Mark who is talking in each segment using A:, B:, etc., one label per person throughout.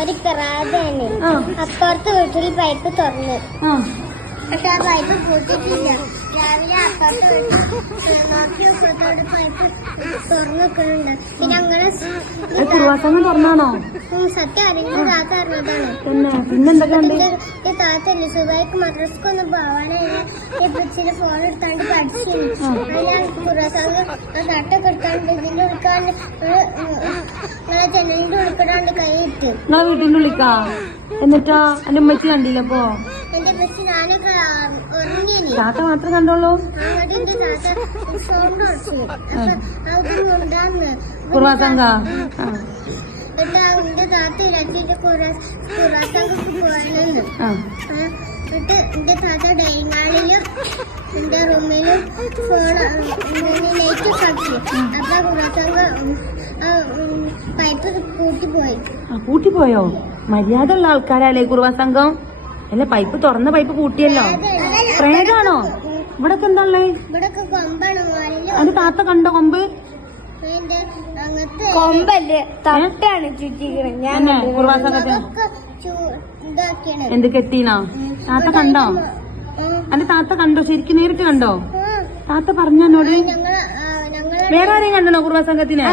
A: ഒരു കിറാതാണ്
B: ആ.
A: അപ്പുറത്ത് വീട്ടിൽ പൈപ്പ് തുറന്നു. പക്ഷെ ആ പൈപ്പ് പൂട്ടിട്ടില്ല രാവിലെ അപ്പുറത്ത് വീട്ടിൽ നോക്കി അപ്പുറത്തോട് പൈപ്പ് തുറന്നു നിൽക്കുന്നുണ്ട് പിന്നെ അങ്ങനെ
B: അത് കുറുവാസങ്ങൾ തുറന്നാണോ
A: സത്യം അതിന്റെ താത്ത അറിഞ്ഞതാണ്
B: പിന്നെ പിന്നെന്തൊക്കെയുണ്ട്
A: ഈ താത്തല്ലേ സുബൈക്ക് പോവാനായി ഈ ഫോൺ എടുത്താണ്ട് പഠിച്ചു ആ തട്ടൊക്കെ എടുത്താണ്ട് ഇതിന്റെ ഉൾക്കാണ്ട് നിങ്ങളെ ജനലിന്റെ ഉൾപ്പെടാണ്ട് കൈ ഇട്ട്.
B: നിങ്ങളെ വീട്ടിന്റെ ഉള്ളിക്കാ? എന്നിട്ടാ എന്റെ ഉമ്മച്ചി കണ്ടില്ലപ്പോ
A: എന്റെ ബസ് ഞാനൊക്കെ ഉറങ്ങിനി
B: താത്ത മാത്രം കണ്ടോളൂ.
A: എന്റെ താത്ത.
B: കുറുവാസങ്ക
A: എന്നിട്ട് എന്റെ താത്ത റൂമിലും കളിച്ചു അപ്പൊ പൈപ്പ് കൂട്ടിപ്പോയി
B: മര്യാദ ഉള്ള ആൾക്കാരല്ലേ കുറുവാസംഘം അല്ല പൈപ്പ് തുറന്ന പൈപ്പ് കൂട്ടിയല്ലോ. പ്രേതാണോ ഇവിടെ എന്താ ഉള്ളേ?
A: മോനിലും
B: അതിന്റെ താത്ത കണ്ടോ കൊമ്പ്? കൊമ്പല്ലേ
A: തട്ടാണ് ഞാൻ
B: എന്ത് കെട്ടീനോ? താത്ത കണ്ടോ? അന്റെ താത്ത കണ്ടോ? ശരിക്കും നേരിട്ട് കണ്ടോ? താത്ത
A: പറഞ്ഞോട്
B: വേറെ ആരെയും കണ്ടോ കുർബാസംഘത്തിന്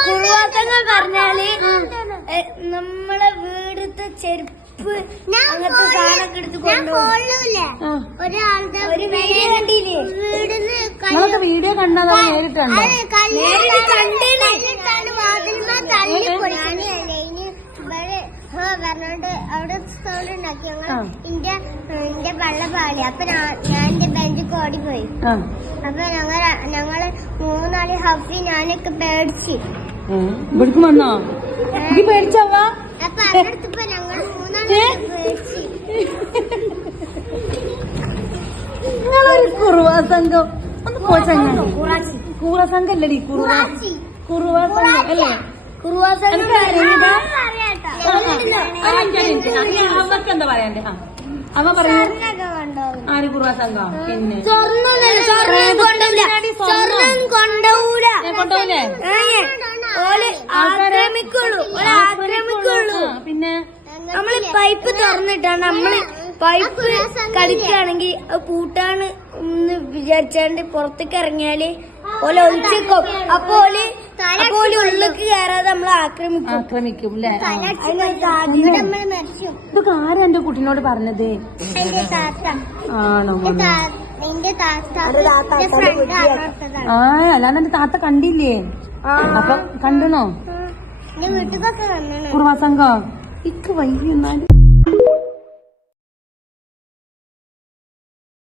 A: കുറുവാസങ്ങൾ പറഞ്ഞാൽ നമ്മളെ വീടത്തെ ചെരുപ്പ് അങ്ങനത്തെ സാധനമൊക്കെ എടുത്ത് കൊണ്ടുപോകും. വീഡിയോ
B: കണ്ടതാ
A: നേരിട്ടാണ് പറഞ്ഞോണ്ട് അവിടെ സൗണ്ട് ഉണ്ടാക്കി. ഞങ്ങൾ ഇന്റെ വെള്ള പാടി അപ്പൊ ഞാൻ എന്റെ ബെഞ്ചിൽ ഓടിപ്പോയി.
B: ആ.
A: അപ്പൊ ഞങ്ങൾ മൂന്നാളി ഹഫി ഞാനൊക്കെ പേടിച്ച്.
B: ഇവിടേക്ക് വന്നോ? ഇത് പേടിച്ചവാ നിങ്ങളൊരു കുറുവാ സംഘം. ഒന്ന് പോച്ചങ്ങ കുറുവാ സംഘം അല്ലടി കുറുവാ കുറുവാ? സംഘം അല്ലേ?
A: കുറുവാസങ്ങൾ
B: അവർക്ക് എന്താ പറയാണ്ടേ ആ. ആര് കുറുവാ സംഘം? പിന്നെ.
A: ആക്രമിക്കുള്ളൂ. ഓൽ ആക്രമിക്കുള്ളൂ.
B: പിന്നെ
A: നമ്മൾ പൈപ്പ് തുറന്നിട്ടാണ് നമ്മൾ പൈപ്പ് കളിക്കുകയാണെങ്കിൽ അത് പൂട്ടാണ് എന്ന് വിചാരിച്ചാണ്ട് പുറത്തേക്ക് ഇറങ്ങിയാൽ ഓലെ ഒളിച്ചേക്കും അപ്പൊ ഓൽ അപ്പൊ ഓൽ ഉള്ളിലേക്ക് കയറാതെ നമ്മൾ ആക്രമിക്കും.
B: ആക്രമിക്കും അല്ലേ ഇതൊക്കെ ആരാ എന്റെ കുട്ടീനോട് പറഞ്ഞത്? ആണോ? ആ അല്ലാണ്ട് എന്റെ താത്ത കണ്ടില്ലേ? അപ്പൊ കണ്ടണോ? കുറുവാ സംഘോ. ഇക്ക് വൈകി എന്നാലും.